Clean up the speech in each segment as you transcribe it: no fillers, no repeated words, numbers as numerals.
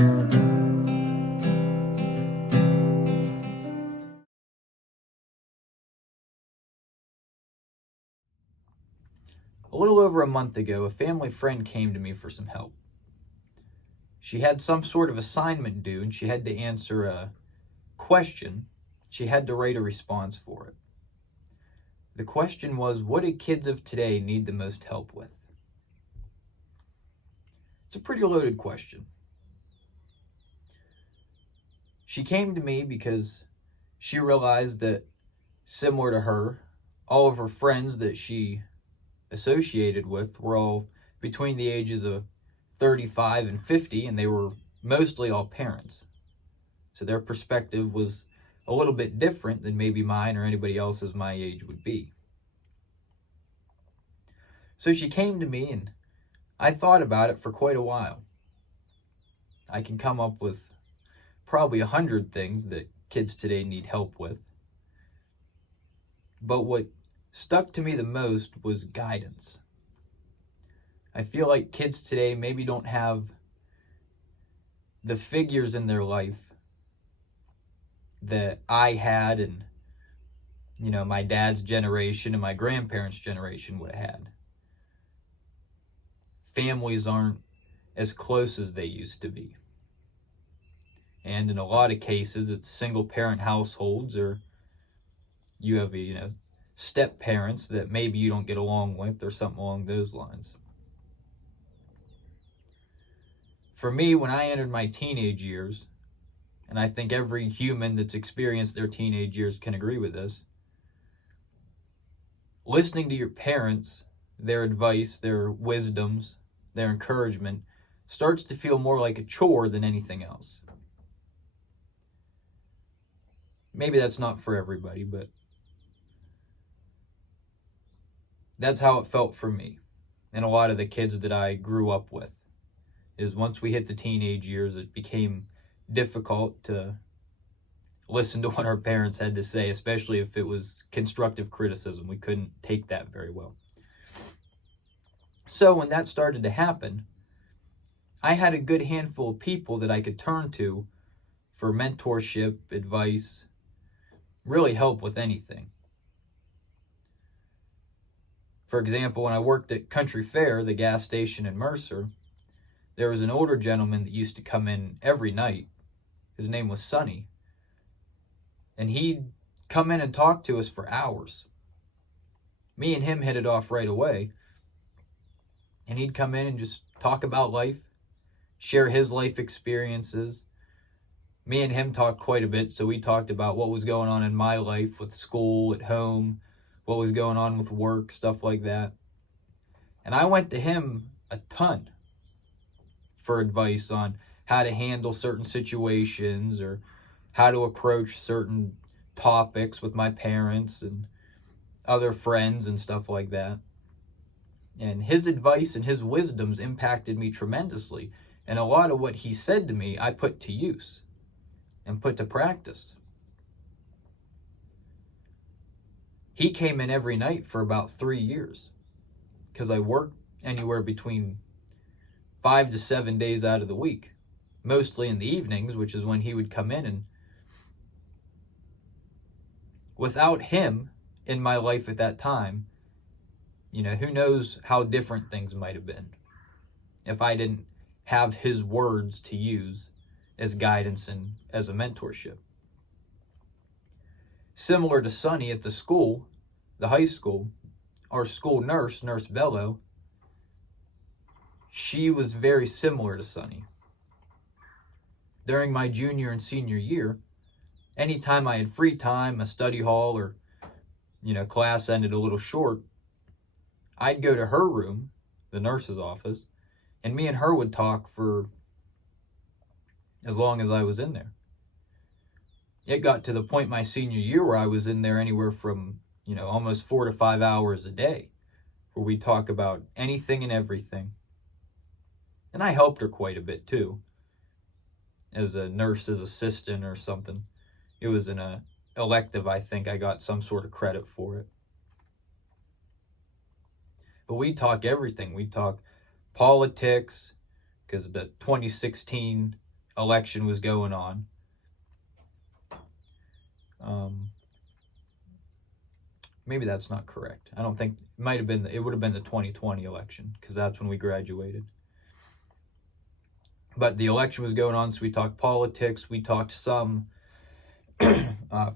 A little over a month ago, a family friend came to me for some help. She had some sort of assignment due and she had to answer a question. She had to write a response for it. The question was, what do kids of today need the most help with? It's a pretty loaded question. She came to me because she realized that, similar to her, all of her friends that she associated with were all between the ages of 35 and 50, and they were mostly all parents. So their perspective was a little bit different than maybe mine or anybody else's my age would be. So she came to me, and I thought about it for quite a while. I can come up with probably 100 things that kids today need help with. But what stuck to me the most was guidance. I feel like kids today maybe don't have the figures in their life that I had and my dad's generation and my grandparents' generation would have had. Families aren't as close as they used to be. And in a lot of cases, it's single parent households, or you have step parents that maybe you don't get along with, or something along those lines. For me, when I entered my teenage years, and I think every human that's experienced their teenage years can agree with this, listening to your parents, their advice, their wisdoms, their encouragement, starts to feel more like a chore than anything else. Maybe that's not for everybody, but that's how it felt for me and a lot of the kids that I grew up with. Is once we hit the teenage years, it became difficult to listen to what our parents had to say, especially if it was constructive criticism. We couldn't take that very well. So when that started to happen, I had a good handful of people that I could turn to for mentorship, advice, really help with anything. For example, when I worked at Country Fair, the gas station in Mercer, there was an older gentleman that used to come in every night. His name was Sonny. And he'd come in and talk to us for hours. Me and him hit it off right away. And he'd come in and just talk about life, share his life experiences. Me and him talked quite a bit, so we talked about what was going on in my life with school, at home, what was going on with work, stuff like that. And I went to him a ton for advice on how to handle certain situations or how to approach certain topics with my parents and other friends and stuff like that. And his advice and his wisdoms impacted me tremendously. And a lot of what he said to me, I put to use and put to practice. He came in every night for about 3 years because I worked anywhere between 5 to 7 days out of the week, mostly in the evenings, which is when he would come in. And without him in my life at that time, who knows how different things might have been if I didn't have his words to use as guidance and as a mentorship. Similar to Sonny at the school, the high school, our school nurse, Nurse Bello, she was very similar to Sonny. During my junior and senior year, anytime I had free time, a study hall, or class ended a little short, I'd go to her room, the nurse's office, and me and her would talk for as long as I was in there. It got to the point my senior year where I was in there anywhere from, almost 4 to 5 hours a day, where we talk about anything and everything. And I helped her quite a bit too, as a nurse's assistant or something. It was an elective, I think I got some sort of credit for it. But we talk everything. We talk politics, because the 2016 election was going on. Maybe that's not correct. I don't think it might have been. It would have been the 2020 election because that's when we graduated. But the election was going on, so we talked politics. We talked some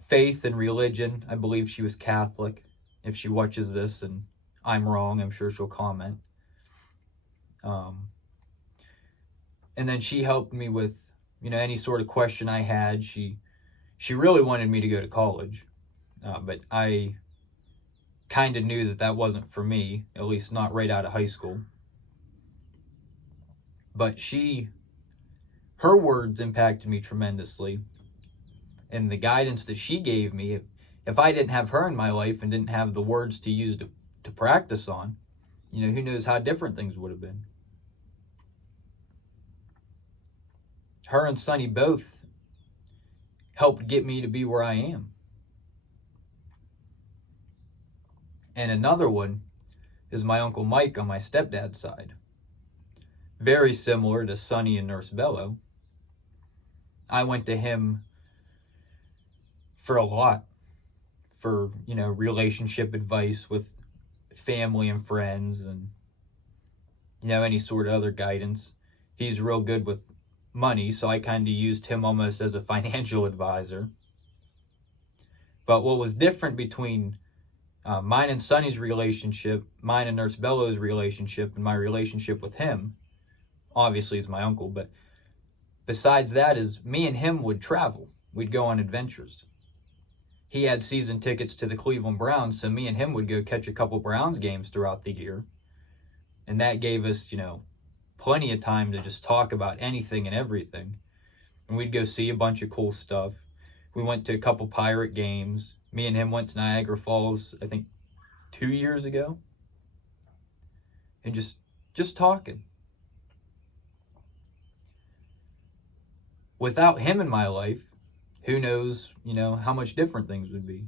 faith and religion. I believe she was Catholic. If she watches this and I'm wrong, I'm sure she'll comment. And then she helped me with, any sort of question I had. She really wanted me to go to college, but I kind of knew that wasn't for me, at least not right out of high school. But her words impacted me tremendously, and the guidance that she gave me, if I didn't have her in my life and didn't have the words to use to practice on, who knows how different things would have been. Her and Sonny both helped get me to be where I am. And another one is my Uncle Mike on my stepdad's side. Very similar to Sonny and Nurse Bello. I went to him for a lot, for, relationship advice with family and friends and, any sort of other guidance. He's real good with money, so I kind of used him almost as a financial advisor. But what was different between mine and Sonny's relationship, mine and Nurse Bello's relationship, and my relationship with him, obviously he's my uncle, but besides that is me and him would travel. We'd go on adventures. He had season tickets to the Cleveland Browns, so me and him would go catch a couple Browns games throughout the year. And that gave us, plenty of time to just talk about anything and everything. And we'd go see a bunch of cool stuff. We went to a couple Pirate games. Me and him went to Niagara Falls, I think 2 years ago. And just talking. Without him in my life, who knows, how much different things would be.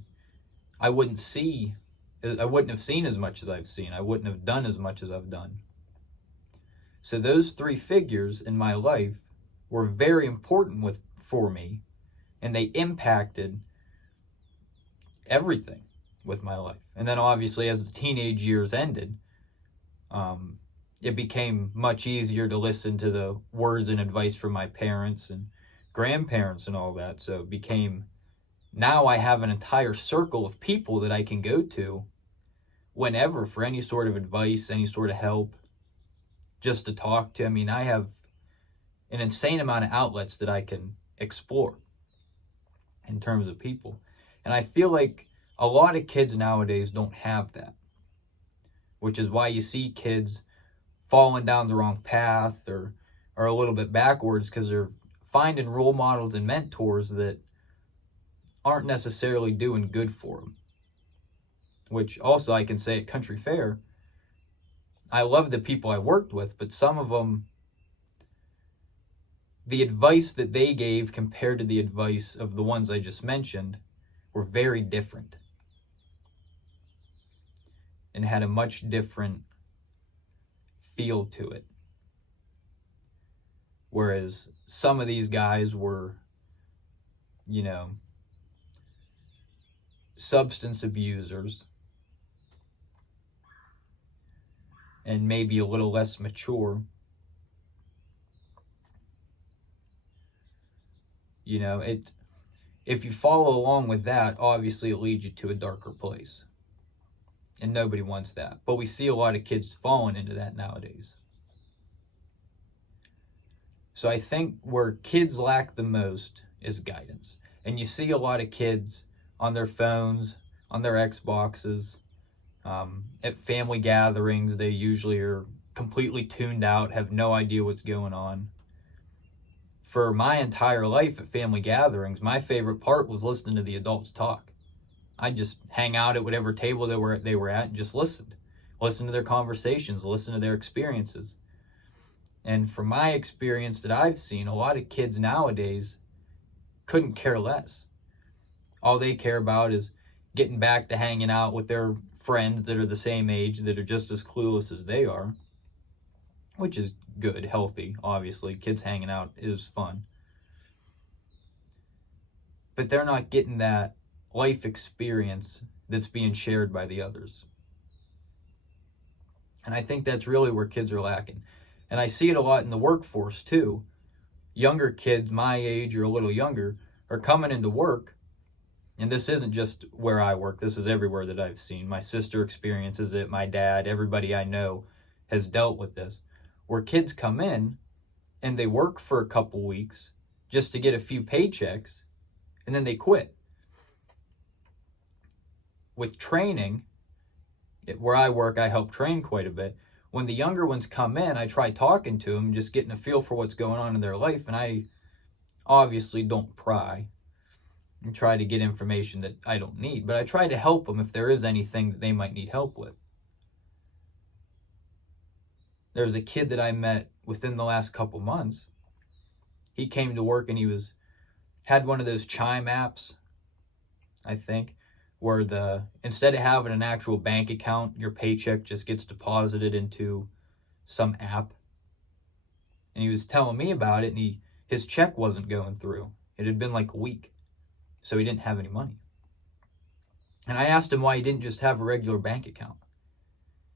I wouldn't have seen as much as I've seen. I wouldn't have done as much as I've done. So those three figures in my life were very important for me, and they impacted everything with my life. And then obviously as the teenage years ended, it became much easier to listen to the words and advice from my parents and grandparents and all that. So it became, now I have an entire circle of people that I can go to whenever for any sort of advice, any sort of help, just to talk to. I mean, I have an insane amount of outlets that I can explore in terms of people. And I feel like a lot of kids nowadays don't have that, which is why you see kids falling down the wrong path or a little bit backwards, because they're finding role models and mentors that aren't necessarily doing good for them. Which also I can say at Country Fair, I love the people I worked with, but some of them, the advice that they gave compared to the advice of the ones I just mentioned were very different and had a much different feel to it. Whereas some of these guys were, substance abusers and maybe a little less mature. If you follow along with that, obviously it leads you to a darker place. And nobody wants that. But we see a lot of kids falling into that nowadays. So I think where kids lack the most is guidance. And you see a lot of kids on their phones, on their Xboxes, at family gatherings. They usually are completely tuned out, have no idea what's going on. For my entire life at family gatherings, my favorite part was listening to the adults talk. I'd just hang out at whatever table they were at and just listen to their conversations, listen to their experiences. And from my experience that I've seen, a lot of kids nowadays couldn't care less. All they care about is getting back to hanging out with their friends that are the same age, that are just as clueless as they are, which is good, healthy, obviously. Kids hanging out is fun. but they're not getting that life experience that's being shared by the others. And I think that's really where kids are lacking. And I see it a lot in the workforce too. Younger kids my age or a little younger are coming into work, and this isn't just where I work, this is everywhere that I've seen. My sister experiences it, my dad, everybody I know has dealt with this, where kids come in and they work for a couple weeks just to get a few paychecks, and then they quit. With training, where I work, I help train quite a bit. When the younger ones come in, I try talking to them, just getting a feel for what's going on in their life, and I obviously don't pry and try to get information that I don't need, but I try to help them if there is anything that they might need help with. There's a kid that I met within the last couple months. He came to work and he had one of those Chime apps, I think, where instead of having an actual bank account, your paycheck just gets deposited into some app. And he was telling me about it, and his check wasn't going through. It had been like a week, so he didn't have any money. And I asked him why he didn't just have a regular bank account.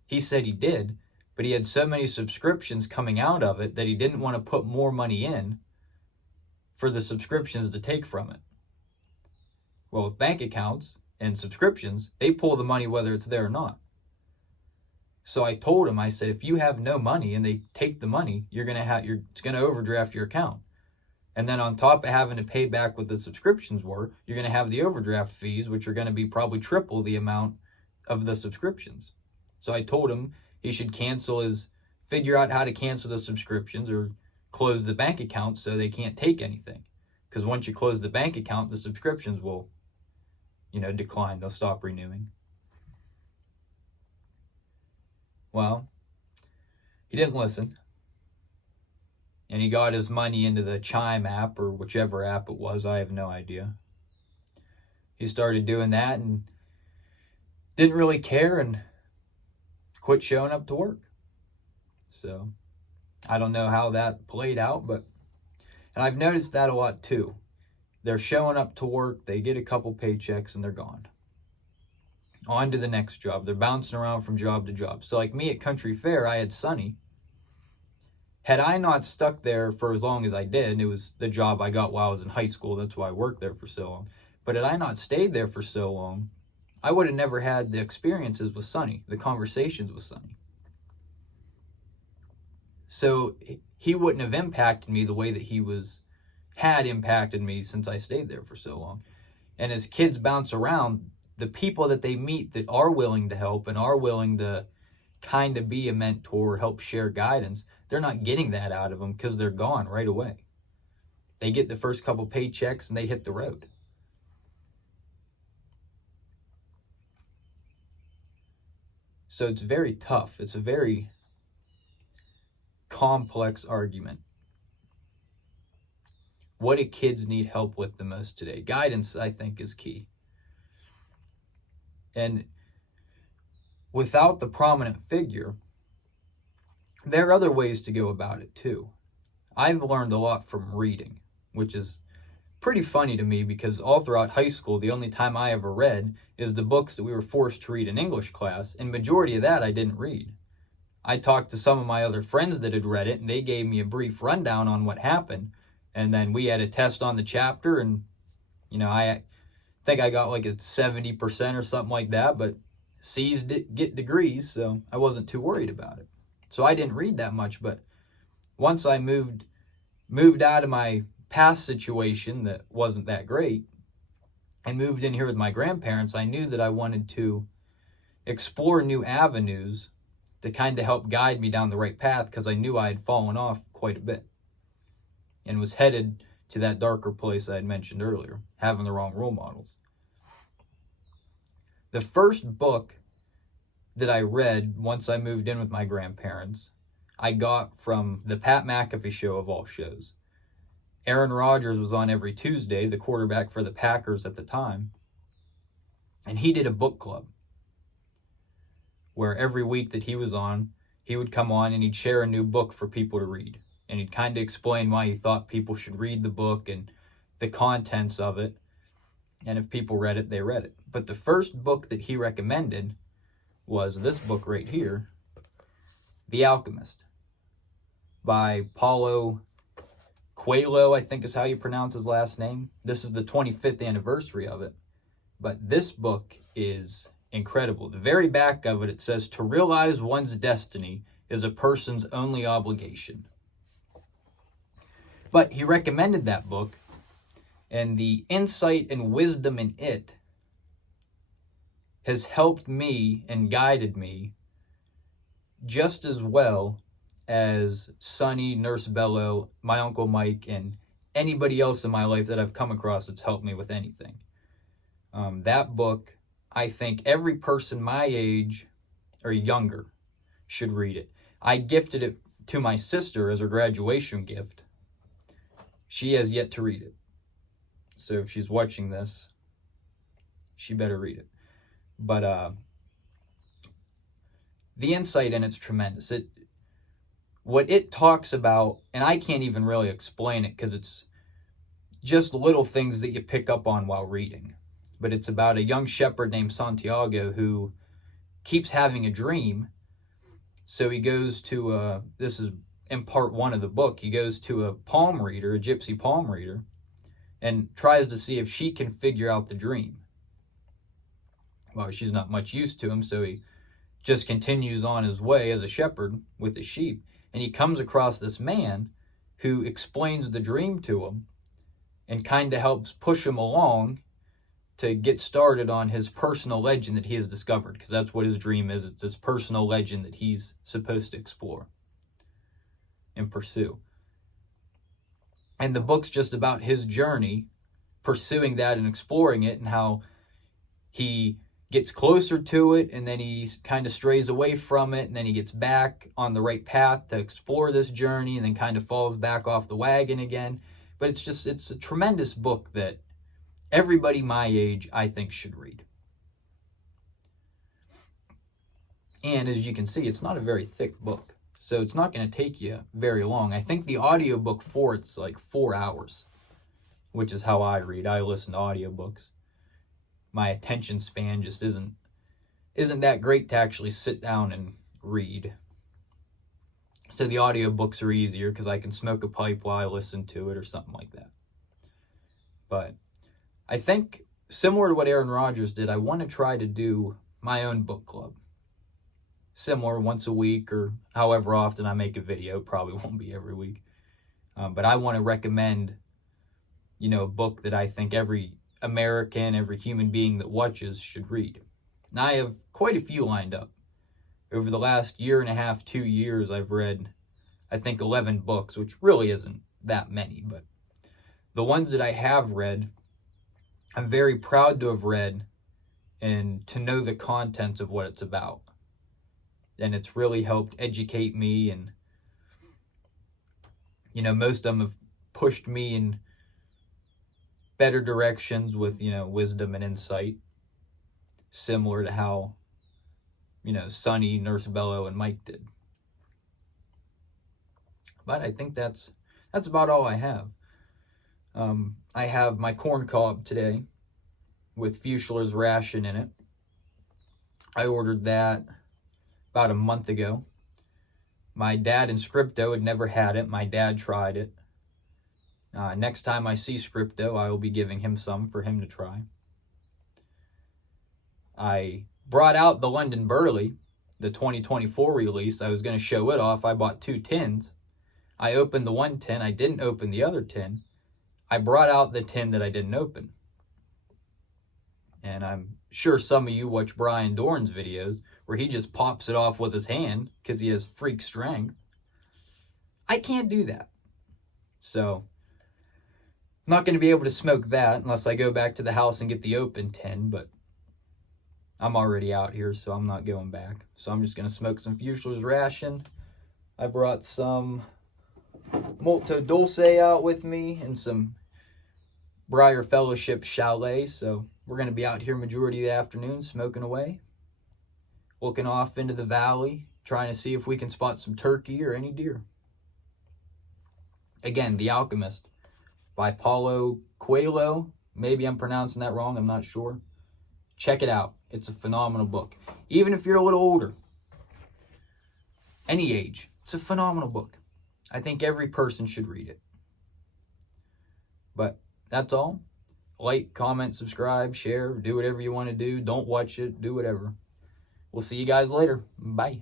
He said he did, but he had so many subscriptions coming out of it that he didn't want to put more money in for the subscriptions to take from it. Well, with bank accounts and subscriptions, they pull the money whether it's there or not. So I told him, I said, if you have no money and they take the money, it's going to overdraft your account. And then on top of having to pay back what the subscriptions were, you're going to have the overdraft fees, which are going to be probably triple the amount of the subscriptions. So I told him he should figure out how to cancel the subscriptions or close the bank account so they can't take anything. Because once you close the bank account, the subscriptions will, decline. They'll stop renewing. Well, he didn't listen. And he got his money into the Chime app or whichever app it was. I have no idea. He started doing that and didn't really care and quit showing up to work. So I don't know how that played out, and I've noticed that a lot too. They're showing up to work, they get a couple paychecks, and they're gone. On to the next job. They're bouncing around from job to job. So like me at Country Fair, I had Sonny. Had I not stuck there for as long as I did, and it was the job I got while I was in high school, that's why I worked there for so long. But had I not stayed there for so long, I would have never had the experiences with Sonny, the conversations with Sonny. So he wouldn't have impacted me the way that he had impacted me since I stayed there for so long. And as kids bounce around, the people that they meet that are willing to help and are willing to kind of be a mentor, help share guidance, they're not getting that out of them because they're gone right away. They get the first couple paychecks and they hit the road. So it's very tough. It's a very complex argument. What do kids need help with the most today? Guidance, I think, is key. And without the prominent figure, there are other ways to go about it too. I've learned a lot from reading, which is pretty funny to me because all throughout high school, the only time I ever read is the books that we were forced to read in English class, and majority of that I didn't read. I talked to some of my other friends that had read it, and they gave me a brief rundown on what happened, and then we had a test on the chapter, and I think I got like a 70% or something like that, but C's get degrees, so I wasn't too worried about it. So I didn't read that much, but once I moved out of my past situation that wasn't that great and moved in here with my grandparents, I knew that I wanted to explore new avenues to kind of help guide me down the right path because I knew I had fallen off quite a bit and was headed to that darker place I had mentioned earlier, having the wrong role models. The first book that I read once I moved in with my grandparents, I got from the Pat McAfee show of all shows. Aaron Rodgers was on every Tuesday, the quarterback for the Packers at the time, and he did a book club where every week that he was on, he would come on and he'd share a new book for people to read. And he'd kind of explain why he thought people should read the book and the contents of it. And if people read it, they read it. But the first book that he recommended was this book right here, The Alchemist, by Paulo Coelho, I think is how you pronounce his last name. This is the 25th anniversary of it. But this book is incredible. The very back of it, it says, "To realize one's destiny is a person's only obligation." But he recommended that book, and the insight and wisdom in it has helped me and guided me just as well as Sonny, Nurse Bello, my Uncle Mike, and anybody else in my life that I've come across that's helped me with anything. That book, I think every person my age or younger should read it. I gifted it to my sister as her graduation gift. She has yet to read it. So if she's watching this, she better read it. But the insight in it's tremendous. What it talks about, and I can't even really explain it because it's just little things that you pick up on while reading. But it's about a young shepherd named Santiago who keeps having a dream. So he goes to, this is in part 1 of the book, he goes to a palm reader, a gypsy palm reader, and tries to see if she can figure out the dream. Well, she's not much used to him, so he just continues on his way as a shepherd with the sheep. And he comes across this man who explains the dream to him and kind of helps push him along to get started on his personal legend that he has discovered, because that's what his dream is. It's his personal legend that he's supposed to explore and pursue. And the book's just about his journey pursuing that and exploring it, and how he gets closer to it, and then he kind of strays away from it, and then he gets back on the right path to explore this journey, and then kind of falls back off the wagon again. But it's a tremendous book that everybody my age, I think, should read. And as you can see, it's not a very thick book, so it's not going to take you very long. I think the audiobook for it's like 4 hours, which is how I read. I listen to audiobooks. My attention span just isn't that great to actually sit down and read. So the audiobooks are easier because I can smoke a pipe while I listen to it or something like that. But I think, similar to what Aaron Rodgers did, I want to try to do my own book club. Similar, once a week or however often I make a video. Probably won't be every week. But I want to recommend, a book that I think every American, every human being that watches should read. And I have quite a few lined up. Over the last year and a half, 2 years, I've read, I think, 11 books, which really isn't that many. But the ones that I have read, I'm very proud to have read and to know the contents of what it's about. And it's really helped educate me, and, most of them have pushed me in better directions with, wisdom and insight, similar to how, Sonny, Nurse Bello, and Mike did. But I think that's about all I have. I have my corn cob today with Fuchsler's ration in it. I ordered that about a month ago. My dad and Scripto had never had it. My dad tried it. Next time I see Scripto, I will be giving him some for him to try. I brought out the London Burley, the 2024 release. I was going to show it off. I bought 2 tins. I opened the one tin. I didn't open the other tin. I brought out the tin that I didn't open. And I'm sure some of you watch Brian Dorn's videos where he just pops it off with his hand because he has freak strength. I can't do that. So, I'm not going to be able to smoke that unless I go back to the house and get the open tin, but I'm already out here, so I'm not going back. So I'm just going to smoke some Fuchsler's ration. I brought some Molto Dulce out with me and some Briar Fellowship Chalet, so we're going to be out here majority of the afternoon smoking away, looking off into the valley, trying to see if we can spot some turkey or any deer. Again, The Alchemist by Paulo Coelho. Maybe I'm pronouncing that wrong. I'm not sure. Check it out. It's a phenomenal book. Even if you're a little older, any age, it's a phenomenal book. I think every person should read it. But that's all. Like, comment, subscribe, share, do whatever you want to do. Don't watch it. Do whatever. We'll see you guys later. Bye.